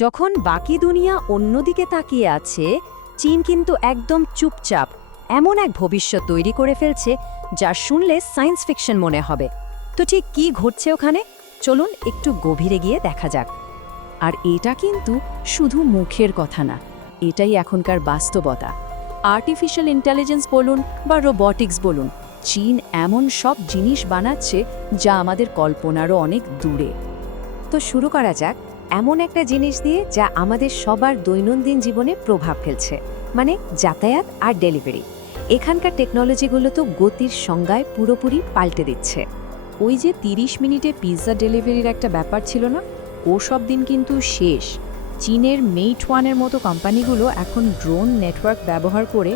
যখন বাকি দুনিয়া অন্যদিকে তাকিয়ে আছে, চীন কিন্তু একদম চুপচাপ এমন এক ভবিষ্যৎ তৈরি করে ফেলছে যা শুনলে সায়েন্স ফিকশন মনে হবে। তো ঠিক কী ঘটছে ওখানে, চলুন একটু গভীরে গিয়ে দেখা যাক। আর এটা কিন্তু শুধু মুখের কথা না, এটাই এখনকার বাস্তবতা। আর্টিফিশিয়াল ইন্টেলিজেন্স বলুন বা রোবটিক্স বলুন, চীন এমন সব জিনিস বানাচ্ছে যা আমাদের কল্পনারও অনেক দূরে। তো শুরু করা যাক এমন একটা জিনিস দিয়ে যা আমাদের সবার দৈনন্দিন জীবনে প্রভাব ফেলছে, মানে যাতায়াত আর ডেলিভারি। এখানকার টেকনোলজিগুলো তো গতির সংজ্ঞায় পুরোপুরি পাল্টে দিচ্ছে। ওই যে 30 মিনিটে পিৎজা ডেলিভারির একটা ব্যাপার ছিল না, ও সব দিন কিন্তু শেষ। চীনের মেইটওয়ানের মতো কোম্পানিগুলো এখন ড্রোন নেটওয়ার্ক ব্যবহার করে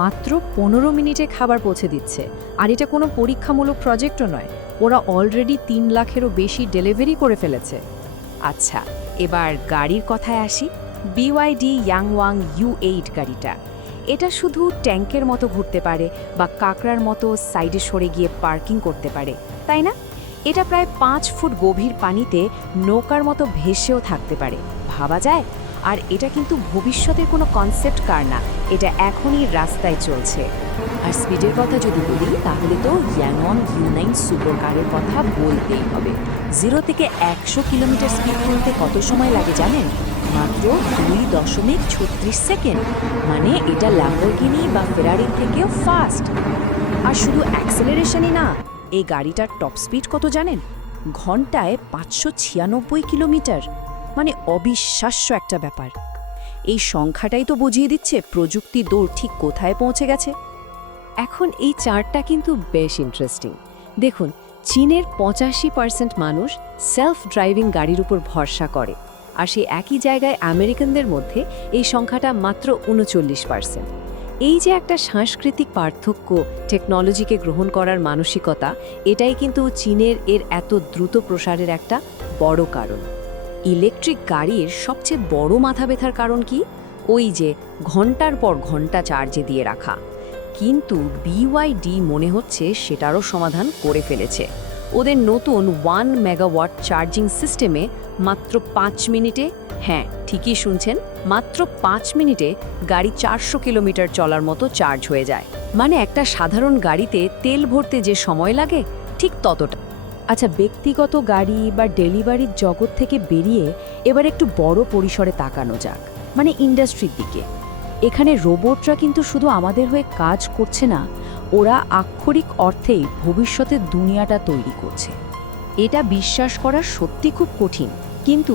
মাত্র 15 মিনিটে খাবার পৌঁছে দিচ্ছে। আর এটা কোনো পরীক্ষামূলক প্রজেক্টও নয়, ওরা অলরেডি 3 লাখেরও বেশি ডেলিভারি করে ফেলেছে। আচ্ছা, এবার গাড়ির কথায় আসি। বিওয়াইডি ইয়াংওয়াং U8 গাড়িটা, এটা শুধু ট্যাঙ্কের মতো ঘুরতে পারে বা কাঁকড়ার মতো সাইডে সরে গিয়ে পার্কিং করতে পারে, তাই না? এটা প্রায় 5 ফুট গভীর পানিতে নৌকার মতো ভেসেও থাকতে পারে, ভাবা যায়? আর এটা কিন্তু ভবিষ্যতের কোনো কনসেপ্ট কার না, এটা এখনই রাস্তায় চলছে। আর স্পিডের কথা যদি বলি, তাহলে তো ইয়াংওয়াং U9 সুপার কারের কথা বলতেই হবে। 0 থেকে 100 কিলোমিটার স্পিড তুলতে কত সময় লাগে জানেন? মাত্র 2.36 সেকেন্ড। মানে এটা ল্যাম্বরগিনি বা ফেরারির থেকেও ফাস্ট। আর শুধু অ্যাক্সেলারেশনই না, এই গাড়িটার টপ স্পিড কত জানেন? ঘন্টায় 596 কিলোমিটার। মানে অবিশ্বাস্য একটা ব্যাপার। এই সংখ্যাটাই তো বুঝিয়ে দিচ্ছে প্রযুক্তি দৌড় ঠিক কোথায় পৌঁছে গেছে। এখন এই চার্টটা কিন্তু বেশ ইন্টারেস্টিং। দেখুন, চীনের 85% মানুষ সেলফ ড্রাইভিং গাড়ির উপর ভরসা করে, আর সেই একই জায়গায় আমেরিকানদের মধ্যে এই সংখ্যাটা মাত্র 39%। এই যে একটা সাংস্কৃতিক পার্থক্য, টেকনোলজিকে গ্রহণ করার মানসিকতা, এটাই কিন্তু চীনের এর এত দ্রুত প্রসারের একটা বড় কারণ। ইলেকট্রিক গাড়ির সবচেয়ে বড় মাথা ব্যথার কারণ কি? ওই যে ঘন্টার পর ঘন্টা চার্জে দিয়ে রাখা। কিন্তু বিওয়াইডি মনে হচ্ছে সেটারও সমাধান করে ফেলেছে। ওদের নতুন 1 মেগাওয়াট চার্জিং সিস্টেমে মাত্র 5 মিনিটে, হ্যাঁ ঠিকই শুনছেন, মাত্র 5 মিনিটে গাড়ি 400 কিলোমিটার চলার মতো চার্জ হয়ে যায়। মানে একটা সাধারণ গাড়িতে তেল ভরতে যে সময় লাগে, ঠিক ততটা। আচ্ছা, ব্যক্তিগত গাড়ি বা ডেলিভারির জগৎ থেকে বেরিয়ে এবার একটু বড় পরিসরে তাকানো যাক, মানে ইন্ডাস্ট্রির দিকে। এখানে রোবটরা কিন্তু শুধু আমাদের হয়ে কাজ করছে না, ওরা আক্ষরিক অর্থেই ভবিষ্যতের দুনিয়াটা তৈরি করছে। এটা বিশ্বাস করা সত্যি খুব কঠিন, কিন্তু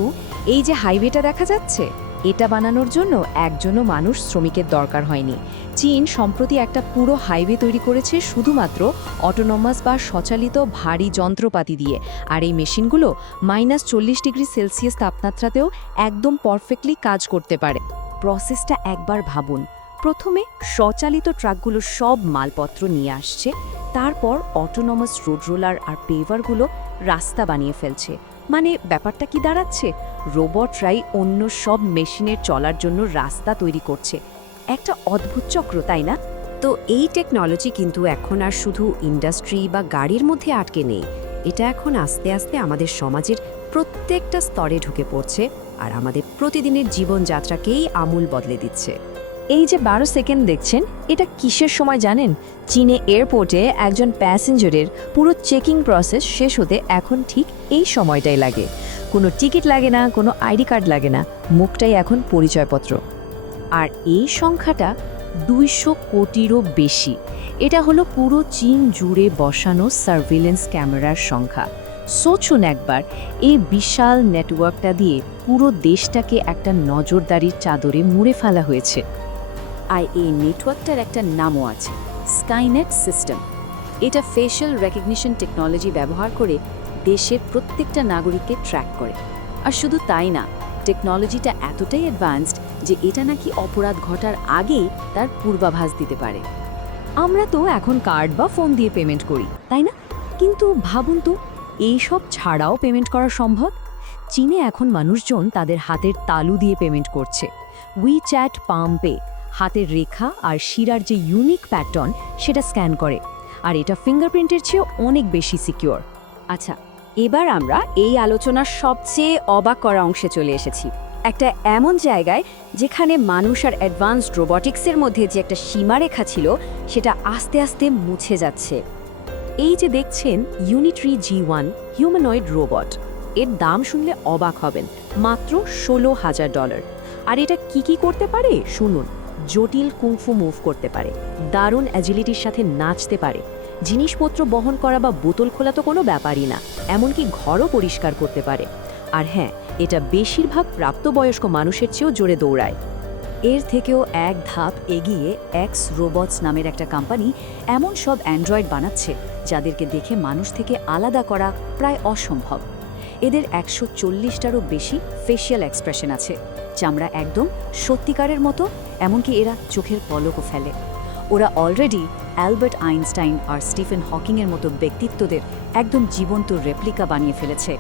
এই যে হাইওয়েটা দেখা যাচ্ছে, এটা বানানোর জন্য একজনও মানুষ শ্রমিকের দরকার হয়নি। চীন সম্প্রতি একটা পুরো হাইওয়ে তৈরি করেছে শুধুমাত্র অটোনমাস বা স্বচালিত ভারী যন্ত্রপাতি দিয়ে। আর এই মেশিনগুলো -40 ডিগ্রি সেলসিয়াস তাপমাত্রাতেও একদম পারফেক্টলি কাজ করতে পারে। প্রসেসটা একবার ভাবুন। প্রথমে স্বচালিত ট্রাকগুলো সব মালপত্র নিয়ে আসছে, তারপর অটোনমাস রোড রোলার আর পেভারগুলো রাস্তা বানিয়ে ফেলছে। মানে ব্যাপারটা কি দাঁড়াচ্ছে? রোবটরাই অন্য সব মেশিনের চলার জন্য রাস্তা তৈরি করছে। একটা অদ্ভুত চক্র, তাই না? তো এই টেকনোলজি কিন্তু এখন আর শুধু ইন্ডাস্ট্রি বা গাড়ির মধ্যে আটকে নেই, এটা এখন আস্তে আস্তে আমাদের সমাজের প্রত্যেকটা স্তরে ঢুকে পড়ছে আর আমাদের প্রতিদিনের জীবনযাত্রাকেই আমূল বদলে দিচ্ছে। এই যে 12 সেকেন্ড দেখছেন, এটা কিসের সময় জানেন? চীনে এয়ারপোর্টে একজন প্যাসেঞ্জারের পুরো চেকিং প্রসেস শেষ হতে এখন ঠিক এই সময়টাই লাগে। কোনো টিকিট লাগে না, কোনো আইডি কার্ড লাগে না, মুখটাই এখন পরিচয়পত্র। আর এই সংখ্যাটা 200 কোটিরও বেশি। এটা হলো পুরো চীন জুড়ে বসানো সার্ভিলেন্স ক্যামেরার সংখ্যা। সোচুন একবার, এই বিশাল নেটওয়ার্কটা দিয়ে পুরো দেশটাকে একটা নজরদারির চাদরে মুড়ে ফেলা হয়েছে। আর এই নেটওয়ার্কটার একটা নামও আছে, স্কাইনেট সিস্টেম। এটা ফেশিয়াল রেকগনিশন টেকনোলজি ব্যবহার করে দেশের প্রত্যেকটা নাগরিককে ট্র্যাক করে। আর শুধু তাই না, টেকনোলজিটা এতটাই অ্যাডভান্সড যে এটা নাকি অপরাধ ঘটার আগেই তার পূর্বাভাস দিতে পারে। আমরা তো এখন কার্ড বা ফোন দিয়ে পেমেন্ট করি, তাই না? কিন্তু ভাবুন তো, এইসব ছাড়াও পেমেন্ট করা সম্ভব। চীনে এখন মানুষজন তাদের হাতের তালু দিয়ে পেমেন্ট করছে। উইচ্যাট পাম পে হাতের রেখা আর শিরার যে ইউনিক প্যাটার্ন, সেটা স্ক্যান করে। আর এটা ফিঙ্গারপ্রিন্টের চেয়েও অনেক বেশি সিকিউর। আচ্ছা, এবার আমরা এই আলোচনার সবচেয়ে অবাক করা অংশে চলে এসেছি। একটা এমন জায়গায় যেখানে মানুষ আর অ্যাডভান্সড রোবটিক্সের মধ্যে যে একটা সীমারেখা ছিল সেটা আস্তে আস্তে মুছে যাচ্ছে। এই যে দেখছেন ইউনিট্রি G1 হিউম্যানয়েড রোবট, এর দাম শুনলে অবাক হবেন, মাত্র $16,000। আর এটা কি করতে পারে শুনুন। জটিল কুংফু মুভ করতে পারে, দারুণ অ্যাজিলিটির সাথে নাচতে পারে, জিনিসপত্র বহন করা বা বোতল খোলা তো কোনো ব্যাপারই না, এমনকি ঘরও পরিষ্কার করতে পারে। আর হ্যাঁ, এটা বেশিরভাগ প্রাপ্তবয়স্ক মানুষের চেয়েও জোরে দৌড়ায়। এর থেকেও এক ধাপ এগিয়ে এক্স রোবটস নামের একটা কোম্পানি এমন সব অ্যান্ড্রয়েড বানাচ্ছে যাদেরকে দেখে মানুষ থেকে আলাদা করা প্রায় অসম্ভব। এদের 140টারও বেশি ফেশিয়াল এক্সপ্রেশন আছে, চামড়া একদম সত্যিকারের মতো, এমনকি এরা চোখের পলকও ফেলে। ওরা অলরেডি অ্যালবার্ট আইনস্টাইন আর স্টিফেন হকিংয়ের মতো ব্যক্তিত্বদের একদম জীবন্ত রেপ্লিকা বানিয়ে ফেলেছে।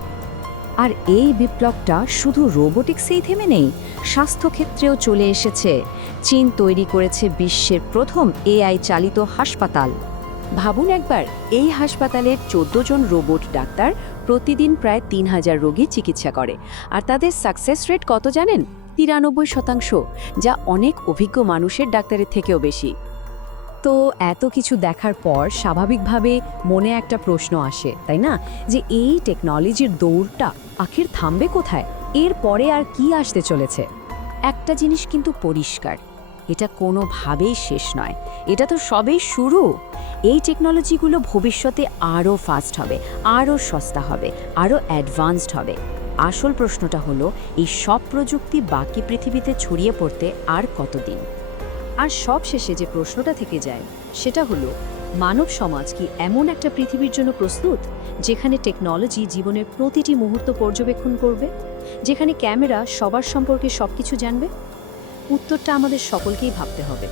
আর এই বিপ্লবটা শুধু রোবোটিক্সেই থেমে নেই, স্বাস্থ্যক্ষেত্রেও চলে এসেছে। চীন তৈরি করেছে বিশ্বের প্রথম AI চালিত হাসপাতাল। ভাবুন একবার, এই হাসপাতালের 14 জন রোবট ডাক্তার প্রতিদিন প্রায় 3000 রোগী চিকিৎসা করে। আর তাদের সাকসেস রেট কত জানেন? 93%, যা অনেক অভিজ্ঞ মানুষের ডাক্তারের থেকেও বেশি। তো এত কিছু দেখার পর স্বাভাবিকভাবে মনে একটা প্রশ্ন আসে, তাই না, যে এই টেকনোলজির দৌড়টা আখির থামবে কোথায়? এর পরে আর কি আসতে চলেছে? একটা জিনিস কিন্তু পরিষ্কার, এটা কোনোভাবেই শেষ নয়, এটা তো সবেই শুরু। এই টেকনোলজিগুলো ভবিষ্যতে আরও ফাস্ট হবে, আরও সস্তা হবে, আরও অ্যাডভান্সড হবে। আসল প্রশ্নটা হলো, এই সব প্রযুক্তি বাকি পৃথিবীতে ছড়িয়ে পড়তে আর কতদিন? আর সব শেষে যে প্রশ্নটা থেকে যায় সেটা হলো, মানব সমাজ কি এমন একটা পৃথিবীর জন্য প্রস্তুত যেখানে টেকনোলজি জীবনের প্রতিটি মুহূর্ত পর্যবেক্ষণ করবে, যেখানে ক্যামেরা সবার সম্পর্কে সবকিছু জানবে? উত্তরটা আমাদের সকলকেই ভাবতে হবে।